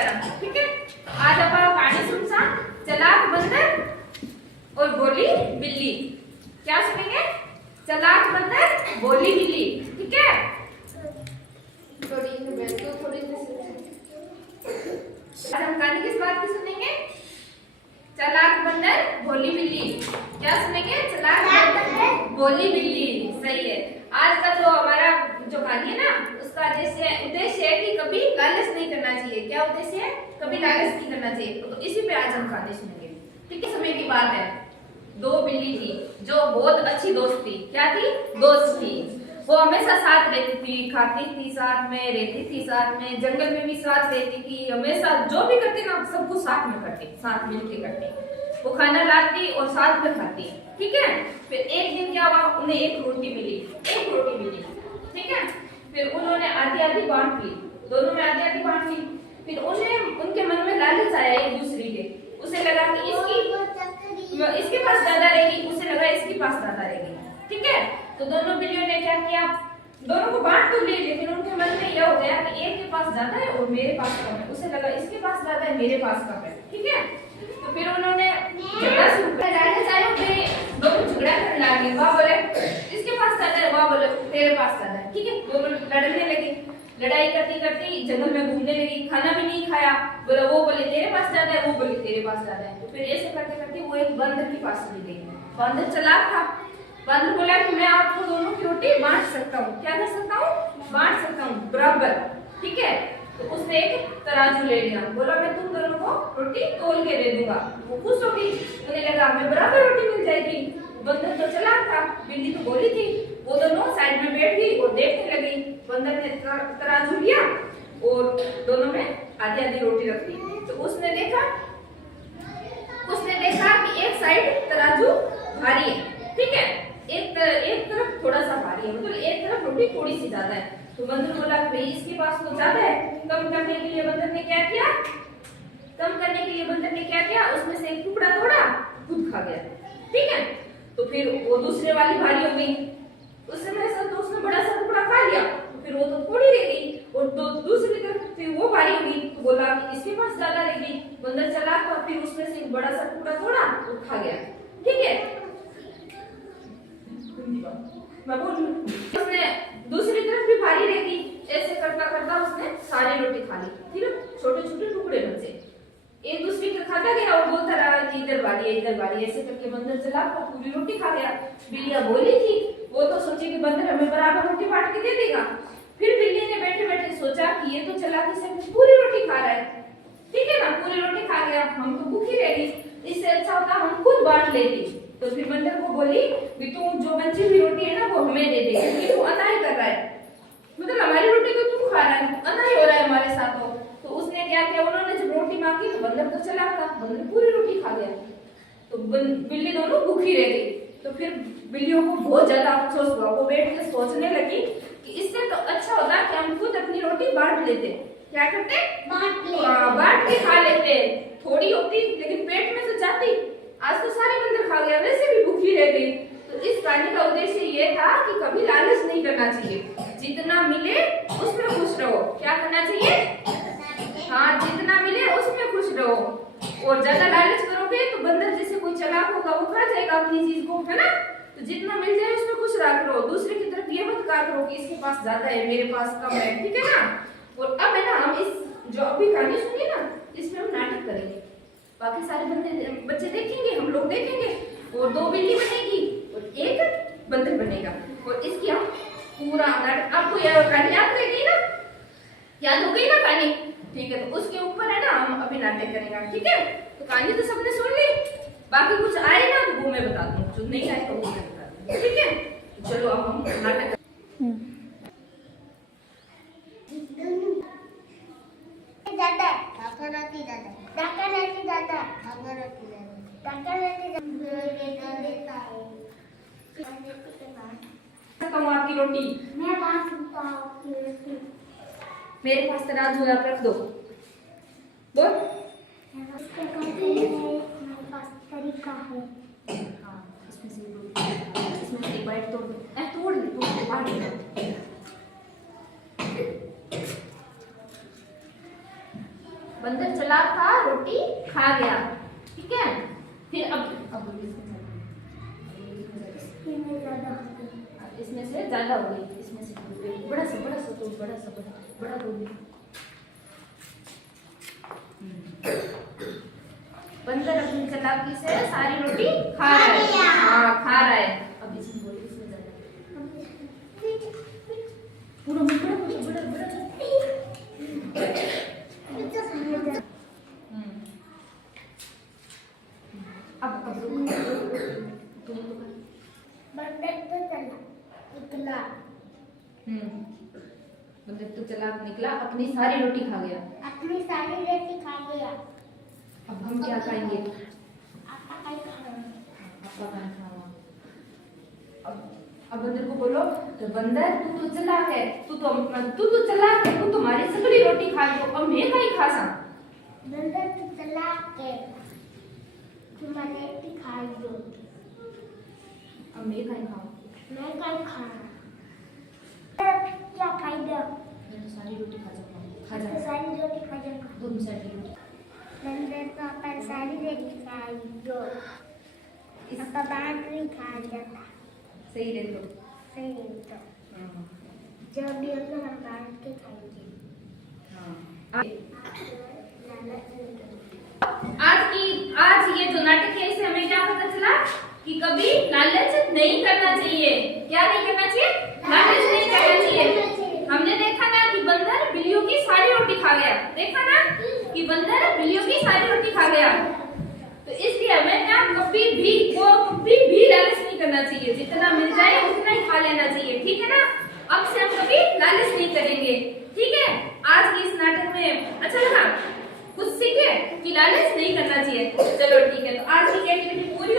आराम से, ठीक है। आज आप कहानी सुन सा चालाक बंदर और बोली बिल्ली। क्या सुनेंगे? चालाक बंदर बोली बिल्ली, ठीक है। आज हम कहानी किस बात की सुनेंगे? चालाक बंदर भोली बिल्ली। क्या सुनेंगे? चालाक बंदर भोली बिल्ली, सही है। आज का जो हमारा जो कहानी है ना, उसका उद्देश्य है कि कभी लालच नहीं करना चाहिए। क्या उद्देश्य है? कभी लालच नहीं करना चाहिए। तो इसी पे आज हम कहानी सुनेंगे, ठीक है। समय की बात है, दो बिल्ली थी जो बहुत अच्छी दोस्त थी। क्या थी? दोस्त थी। वो हमेशा साथ रहती थी, खाती थी साथ में, रहती थी साथ में, जंगल में भी साथ रहती थी। हमेशा जो भी करती ना, सब कुछ साथ में करती, साथ मिलके करती। वो खाना लाती और साथ में खाती, ठीक है। फिर एक दिन क्या हुआ, उन्हें एक रोटी मिली, ठीक है। फिर उन्होंने आधी आधी बांट ली, दोनों में आधी आधी बांट ली। फिर उन्हें उनके मन में लालच आया एक दूसरे के। उसे लगा कि इसके पास ज्यादा रहेगी, उसे लगा इसके पास ज्यादा रहेगी, ठीक है। तो दोनों बिल्लियों ने क्या किया, दोनों को बांट तो ली, लेकिन उनके मन में यह हो गया कि एक के पास ज्यादा है और मेरे पास कम है। उसे लगा इसके पास ज्यादा है, मेरे पास कम है, ठीक है। तो फिर उन्होंने झगड़ा शुरू कर दिया, दोनों झगड़ा करने लगे। वह बोले इसके पास ज्यादा है, वह बोले तेरे पास ज्यादा है, ठीक है। दोनों लड़ने लगी, लड़ाई करती करती जंगल में घूमने लगी, खाना भी नहीं खाया। बोला, वो बोले तेरे पास ज्यादा है, वो बोले तेरे पास ज्यादा है। तो फिर ऐसे करते करते वो एक बंदर के पास चली गई। बंदर चालाक था। बंदर बोला कि मैं आपको दोनों की रोटी बांट सकता हूँ। क्या कर सकता हूँ? बांट सकता हूँ बराबर, ठीक है। तो उसने एक तराजू ले लिया, बोला मैं तुम दोनों को रोटी तोल के दे दूंगा। वो खुश हो गई, उन्हें लगा हमें बराबर रोटी मिल जाएगी। बंदर तो चालाक था, बिल्ली तो बोली थी। वो दोनों साइड में बैठ गई और देखने लगी। बंदर ने तराजू लिया और दोनों में आधी आधी रोटी रख दी। तो उसने देखा कि एक साइड तराजू भारी है, ठीक है, एक तरफ थोड़ा सा भारी है, मतलब एक तरफ रोटी थोड़ी सी ज्यादा है। तो बंदर बोला भाई इसके पास तो ज्यादा है। कम करने के लिए बंदर ने क्या किया, उसमें से एक टुकड़ा तोड़ा, खुद खा गया, ठीक है। तो फिर वो दूसरे वाली भारी हो गई, उसने बड़ा सा टुकड़ा खा लिया। तो फिर वो तो थोड़ी रह गई और दूसरी तरफ फिर वो भारी हो गई। तो बोला कि इसके पास ज्यादा रह गई। बंदर चालाक था, फिर उसमें से एक बड़ा सा टुकड़ा तोड़ा और खा गया, ठीक है। मैं बोल उसने दूसरी तरफ भी भारी रह गई। ऐसे करता करता उसने सारी रोटी खा ली, ठीक है। छोटे छोटे टुकड़े बचे, एक दूसरे का खाता गया और बोलता रहा कि इधर बारी है, इधर बारी है। ऐसे करके बंदर चालाक था, पूरी रोटी खा गया। बिल्लियां बोली थी, वो तो सोची कि बंदर हमें बराबर रोटी बांट के दे देगा। फिर बिल्ली ने बैठे बैठे सोचा कि ये तो चालाकी से पूरी रोटी खा रहा है, ठीक है ना, पूरी रोटी खा गया, हम तो भूखी रह गई। इससे अच्छा होता हम खुद बांट लेती। तो फिर बंदर को बोली कि तू जो बची हुई रोटी है ना वो हमें दे दे, क्योंकि तू अनाई कर रहा है, मतलब हमारी रोटी को तू खा रहा है, अनाई हो रहा है हमारे साथ हो। तो उसने क्या किया, उन्होंने जब रोटी मांगी तो बंदर तो चालाक था, बंदर पूरी रोटी खा गया। तो बिल्ली दोनों भूखी रह गई। तो फिर बिल्लियों को बहुत ज्यादा अफसोस हुआ। वो बैठ के सोचने लगी कि इससे तो अच्छा होता कि हम खुद अपनी रोटी बांट लेते। क्या करते? बांट के खा लेते। थोड़ी होती लेकिन पेट में तो जाती। आज तो सारे बंदर खा गया, वैसे भी भूखी रह गई। तो इस कहानी का उद्देश्य ये था कि कभी लालच नहीं करना चाहिए, जितना मिले उसमें खुश रहो। क्या करना चाहिए? हाँ, जितना मिले उसमें खुश रहो। और ज्यादा लालच करोगे तो बंदर जैसे कोई चालाक होगा वो खा जाएगा अपनी चीज को, है ना। तो जितना मिल जाए उसमें खुश रहा करो। दूसरे की तरफ ये मत कहा करो कि इसके पास ज्यादा है, मेरे पास कम है, ठीक है ना। और अब है ना, हम इस जो अभी कहानी सुनी ना, इसमें हम नाटक करेंगे। बाकी सारे बच्चे देखेंगे, हम लोग देखेंगे, और दो बिल्ली बनेगी और एक बंदर बनेगा। और इसकी हम पूरा नाटक, आपको यह कहानी याद रहेगी ना, याद हो गई ना कहानी, ठीक है। तो उसके ऊपर है ना हम अभी नाटक करेंगे, ठीक है। तो कहानी तो सबने सुन ली, बाकी कुछ आए ना तो वो मैं बता दूं, जो नहीं आए तो वो मैं बता दूं, ठीक है। चलो अब हम नाटक आपकी रोटी मैं बांट सकता हूँ आपकी रोटी। मेरे पास तराजू है, आप रख दो। बोल। मेरे पास तरीका है। हाँ, इसमें से एक बाइट तोड़ दो। तोड़ दे, बांट दो। बंदर चालाक था, रोटी खा गया। ठीक है, फिर अब इसमें ज़्यादा होती है। इसमें से ज्यादा हो गई, इसमें से बड़ा सा तो बड़ा हो गया। बंदर अपनी चालाकी से सारी रोटी खा रहा है। हाँ, खा रहा है। अब इसमें बोलो, इसमें ज्यादा पूरा बड़ा अब तुम तो बंदर तो चला निकला। बंदर तो चालाक निकला, अपनी सारी रोटी खा गया। अपनी सारी रोटी खा गया। अब हम क्या खाएंगे? आपका क्या खाना? आपका खाना खाना। अब बंदर को बोलो, तो बंदर तू तो चालाक है, तू तो चालाक है, तू तुम्हारी सगली रोटी खा गयो, अब मैं काई खा सा? बंदर तो चालाक है, तुम्हारी रोटी खा गयो, अब मैं काई खाऊं? मैं क्या खाना? क्या फायदा? मैं तो सारी रोटी खा जाऊंगा। खा तो जा, सारी रोटी खा जाऊंगा। तुम सारी रोटी। बंदर तो अपन सारी रोटी खा गयो, इसका बात नहीं खा जाता। सही रहे तो। सही है तो जब भी हम लोग बांट के खाएंगे। आज ये जो नाटक है, इससे हमें क्या पता चला कि कभी लालच नहीं करना चाहिए। क्या नहीं करना चाहिए? लालच नहीं करना चाहिए। हमने देखा ना कि बंदर बिल्लियों की सारी रोटी खा गया। देखा ना कि बंदर बिल्लियों की सारी रोटी खा गया। तो इसलिए हमें ना कभी भी लालच नहीं करना चाहिए। जितना मिल जाए उतना ही खा लेना चाहिए। ठीक है ना? अब से हम कभी लालच नहीं करेंगे। ठीक है? आज की इस नाटक में अच्छा लगा? कुछ सीखे कि लालच नहीं करना चाहिए। चलो ठीक है, तो आज की एक्टिविटी पूरी